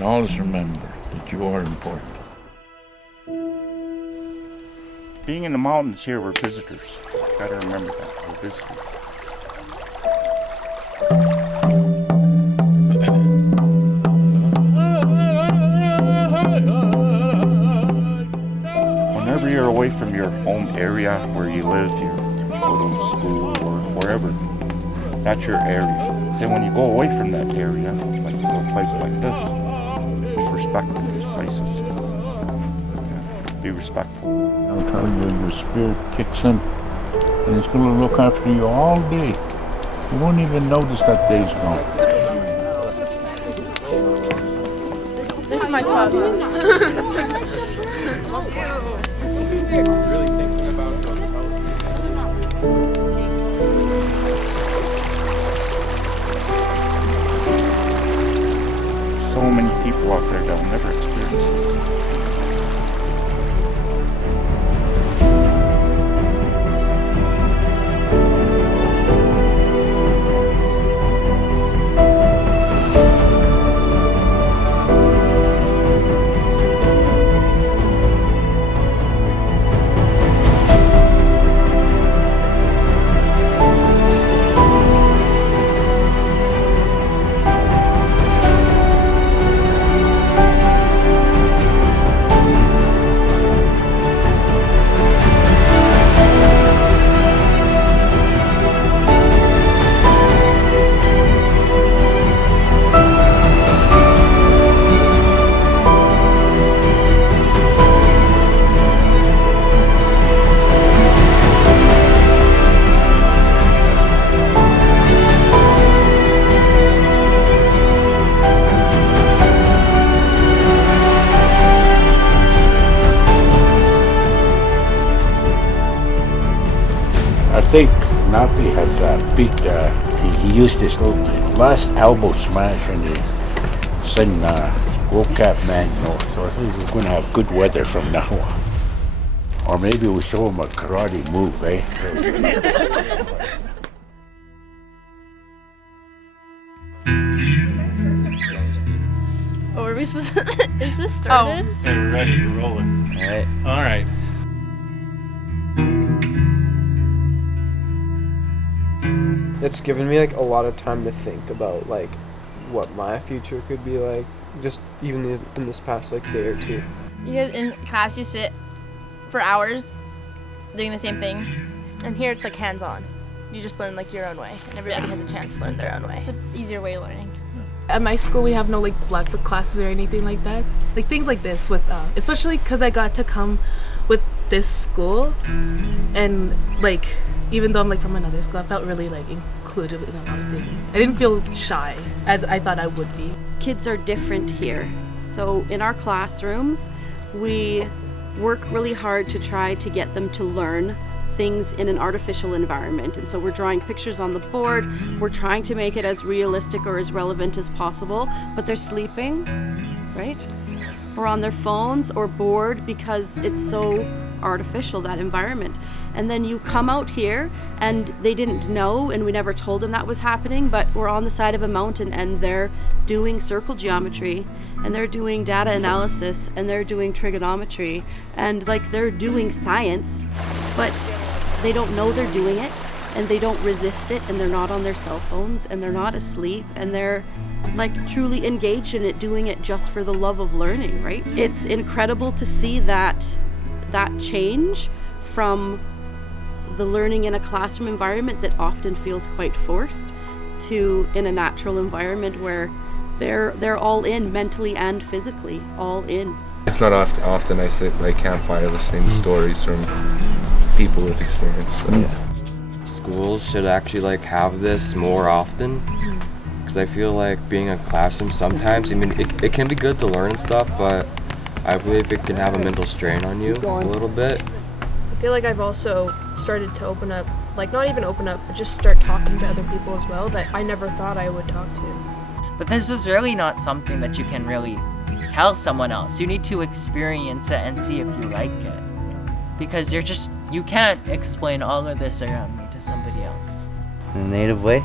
And always remember that you are important. Being in the mountains here, we're visitors. Gotta remember that, we're visitors. Whenever you're away from your home area where you live, you go to school or wherever, that's your area. Then when you go away from that area, like to a place like this, just respect these places. Yeah, be respectful. I'll tell you, your spirit kicks in, and it's going to look after you all day. You won't even notice that day's gone. This is my father. Really thinking about So many people out there that will never experience this. I think Nappy has beat, he used his last elbow smash and he sing Wolfcap Man North. So I think we're going to have good weather from now on. Or maybe we'll show him a karate move, eh? Oh, are we supposed to... Is this started? Okay, we're ready, we're rolling. All right. It's given me like a lot of time to think about like what my future could be like, just even in this past like day or two. You guys in class, you sit for hours doing the same thing. And here it's like hands-on. You just learn like your own way, and everybody has a chance to learn their own way. It's an easier way of learning. At my school, we have no like Blackfoot classes or anything like that. Like things like this with, especially because I got to come with this school, and like even though I'm like from another school, I felt really like included in a lot of things. I didn't feel shy as I thought I would be. Kids are different here. So in our classrooms, we work really hard to try to get them to learn things in an artificial environment. And so we're drawing pictures on the board, we're trying to make it as realistic or as relevant as possible, but they're sleeping, right? Or on their phones or bored because it's so artificial, that environment. And then you come out here and they didn't know, and we never told them that was happening, but we're on the side of a mountain and they're doing circle geometry and they're doing data analysis and they're doing trigonometry and like they're doing science, but they don't know they're doing it and they don't resist it, and they're not on their cell phones and they're not asleep and they're like truly engaged in it, doing it just for the love of learning, right? It's incredible to see that change from the learning in a classroom environment that often feels quite forced to in a natural environment where they're all in, mentally and physically, all in. It's not often I sit by a campfire listening to stories from people with experience. So. Yeah. Schools should actually like have this more often, because I feel like being in a classroom sometimes, I mean, it can be good to learn and stuff, but I believe it can have a mental strain on you a little bit. I feel like I've also started to open up, like not even open up, but just start talking to other people as well that I never thought I would talk to. But this is really not something that you can really tell someone else. You need to experience it and see if you like it. Because you can't explain all of this around me to somebody else. In a native way,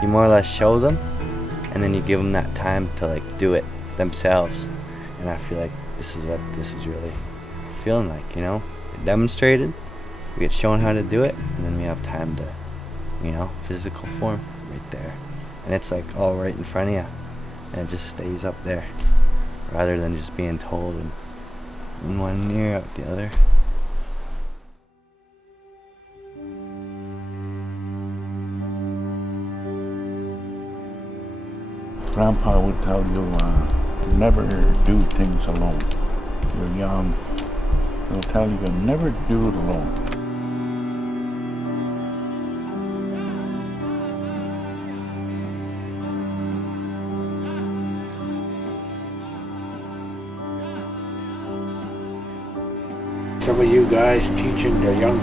you more or less show them, and then you give them that time to like do it themselves. And I feel like this is what this is really feeling like, you know? We demonstrated, we get shown how to do it, and then we have time to, you know, physical form right there. And it's like all right in front of you, and it just stays up there, rather than just being told and in one ear out the other. Grandpa would tell you, never do things alone. You're young. He'll tell you, never do it alone. Some of you guys teaching your young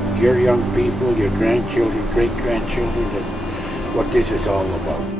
people, your grandchildren, great-grandchildren, that what this is all about.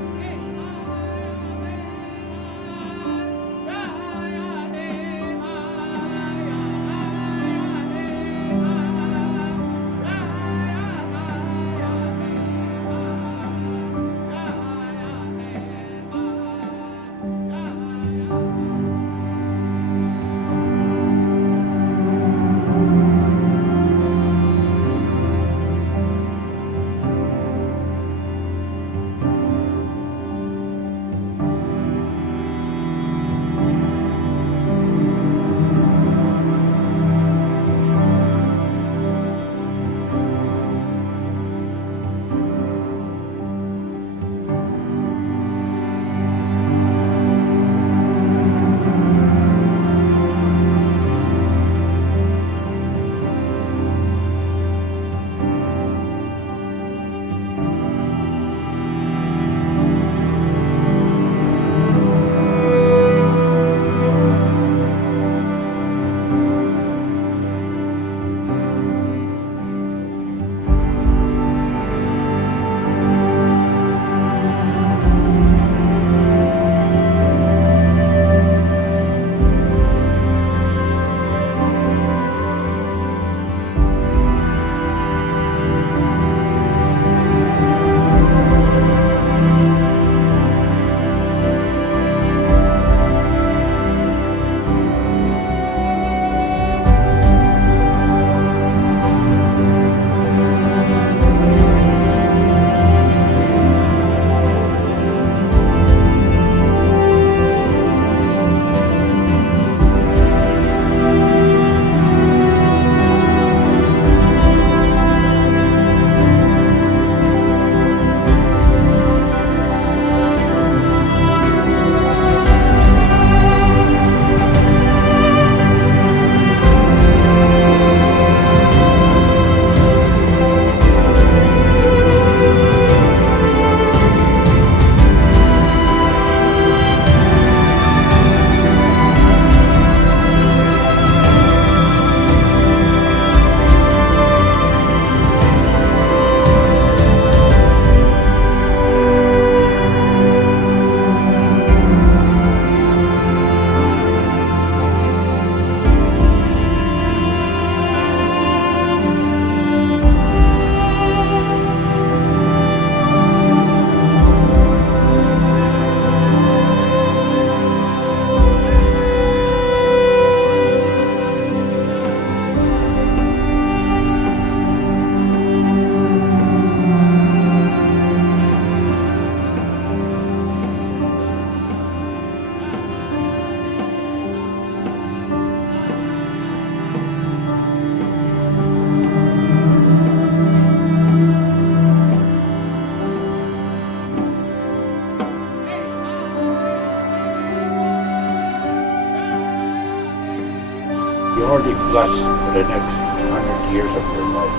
You're already blessed for the next 100 years of your life.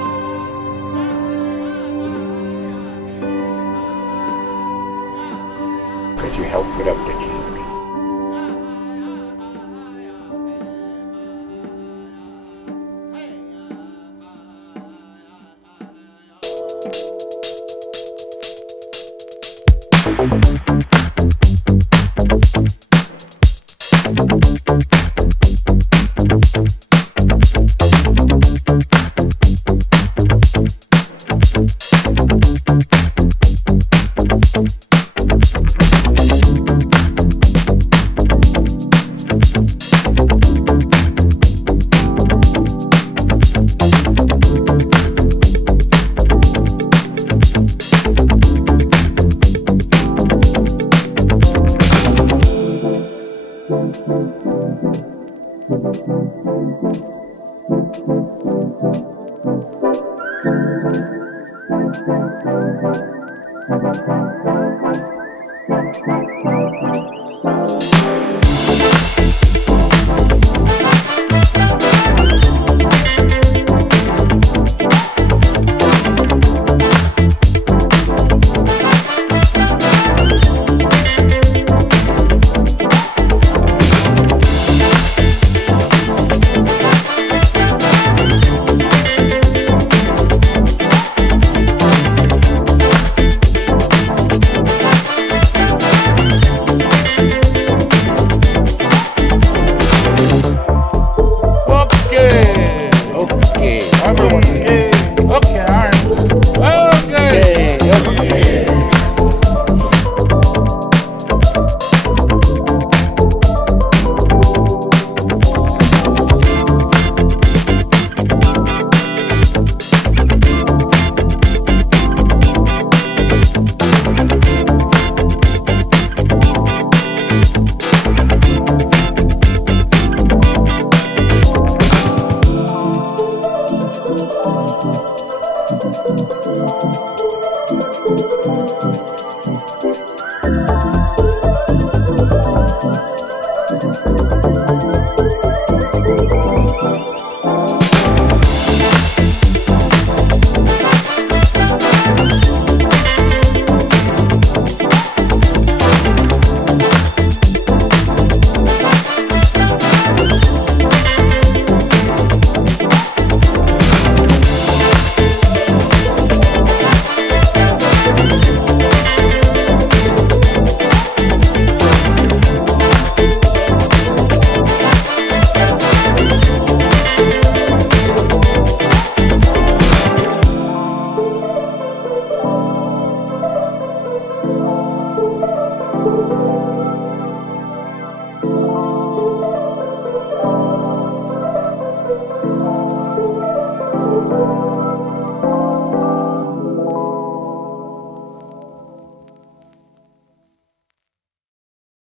Because you helped put up the children. Thank